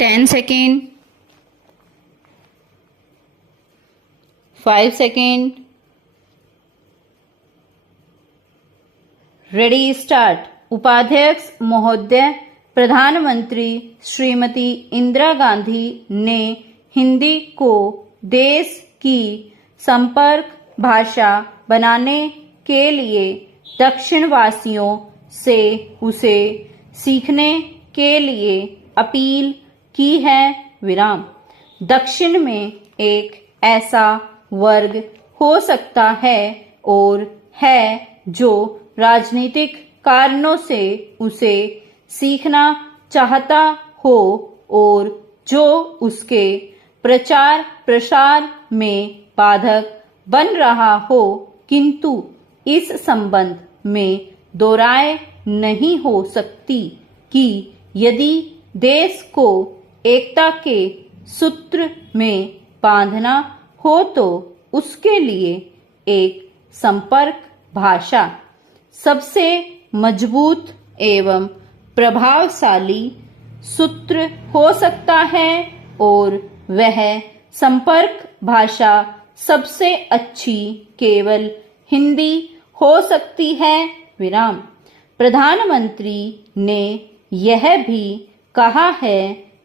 10 second, 5 second, ready start. उपाध्यक्ष महोदय, प्रधानमंत्री श्रीमती इंदिरा गांधी ने हिंदी को देश की संपर्क भाषा बनाने के लिए दक्षिणवासियों से उसे सीखने के लिए अपील की है। विराम। दक्षिण में एक ऐसा वर्ग हो सकता है और है जो राजनीतिक कारणों से उसे सीखना चाहता हो और जो उसके प्रचार प्रसार में बाधक बन रहा हो, किंतु इस संबंध में दो राय नहीं हो सकती कि यदि देश को एकता के सूत्र में बांधना हो तो उसके लिए एक संपर्क भाषा सबसे मजबूत एवं प्रभावशाली सूत्र हो सकता है और वह संपर्क भाषा सबसे अच्छी केवल हिंदी हो सकती है। विराम। प्रधानमंत्री ने यह भी कहा है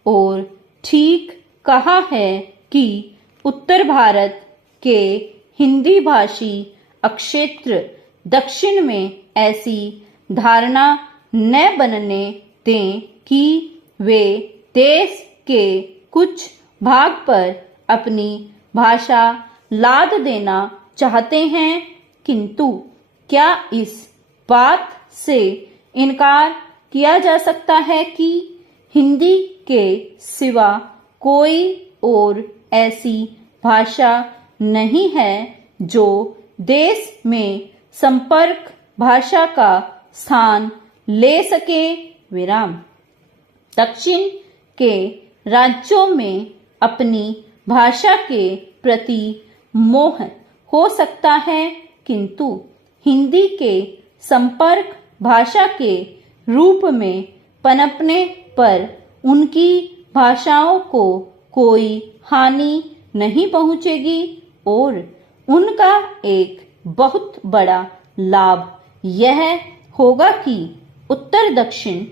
और ठीक कहा है कि उत्तर भारत के हिंदी भाषी क्षेत्र दक्षिण में ऐसी धारणा न बनने दें कि वे देश के कुछ भाग पर अपनी भाषा लाद देना चाहते हैं, किंतु क्या इस बात से इनकार किया जा सकता है कि हिंदी के सिवा कोई और ऐसी भाषा नहीं है जो देश में संपर्क भाषा का स्थान ले सके। विराम। दक्षिण के राज्यों में अपनी भाषा के प्रति मोह हो सकता है, किंतु हिंदी के संपर्क भाषा के रूप में पनपने पर उनकी भाषाओं को कोई हानि नहीं पहुंचेगी और उनका एक बहुत बड़ा लाभ यह होगा कि उत्तर दक्षिण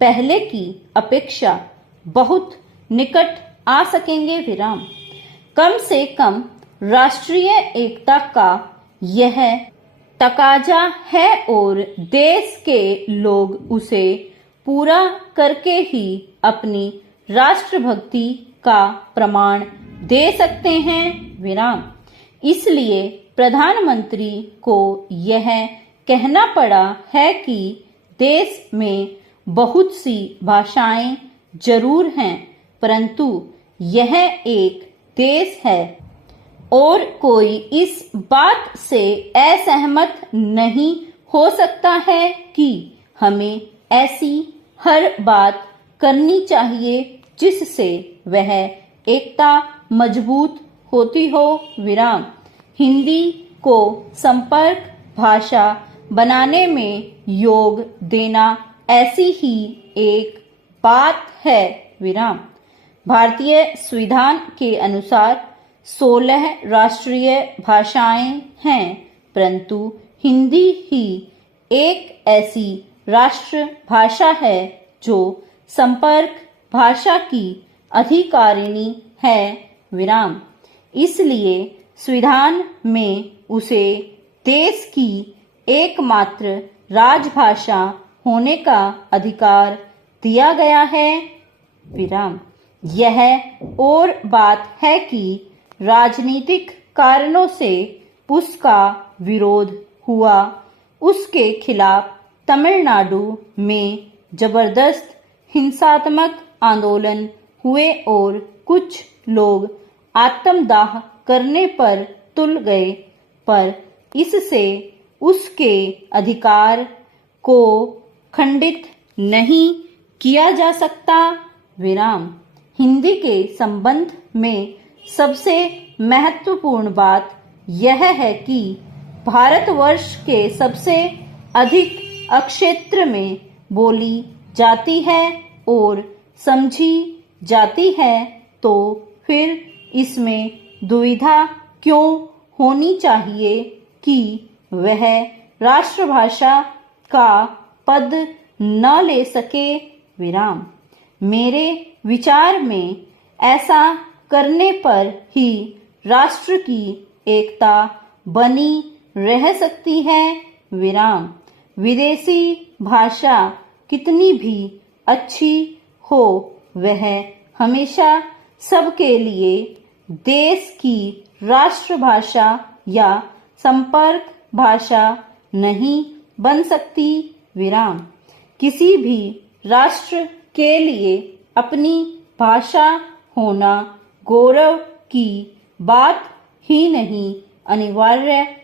पहले की अपेक्षा बहुत निकट आ सकेंगे। विराम। कम से कम राष्ट्रीय एकता का यह तकाजा है और देश के लोग उसे पूरा करके ही अपनी राष्ट्रभक्ति का प्रमाण दे सकते हैं। विराम। इसलिए प्रधानमंत्री को यह कहना पड़ा है कि देश में बहुत सी भाषाएं जरूर हैं, परंतु यह एक देश है और कोई इस बात से असहमत नहीं हो सकता है कि हमें ऐसी हर बात करनी चाहिए जिससे वह एकता मजबूत होती हो। विराम। हिंदी को संपर्क भाषा बनाने में योग देना ऐसी ही एक बात है। विराम। भारतीय संविधान के अनुसार 16 राष्ट्रीय भाषाएं हैं, परंतु हिंदी ही एक ऐसी राष्ट्र भाषा है जो संपर्क भाषा की अधिकारिणी है। विराम। इसलिए संविधान में उसे देश की एकमात्र राजभाषा होने का अधिकार दिया गया है। विराम। यह और बात है कि राजनीतिक कारणों से उसका विरोध हुआ। उसके खिलाफ तमिलनाडु में जबरदस्त हिंसात्मक आंदोलन हुए और कुछ लोग आत्मदाह करने पर तुल गए, पर इससे उसके अधिकार को खंडित नहीं किया जा सकता। विराम। हिंदी के संबंध में सबसे महत्वपूर्ण बात यह है कि भारतवर्ष के सबसे अधिक क्षेत्र में बोली जाती है और समझी जाती है तो फिर इसमें दुविधा क्यों होनी चाहिए कि वह राष्ट्रभाषा का पद न ले सके। विराम। मेरे विचार में ऐसा करने पर ही राष्ट्र की एकता बनी रह सकती है। विराम। विदेशी भाषा कितनी भी अच्छी हो, वह हमेशा सबके लिए देश की राष्ट्रभाषा या संपर्क भाषा नहीं बन सकती। विराम। किसी भी राष्ट्र के लिए अपनी भाषा होना गौरव की बात ही नहीं, अनिवार्य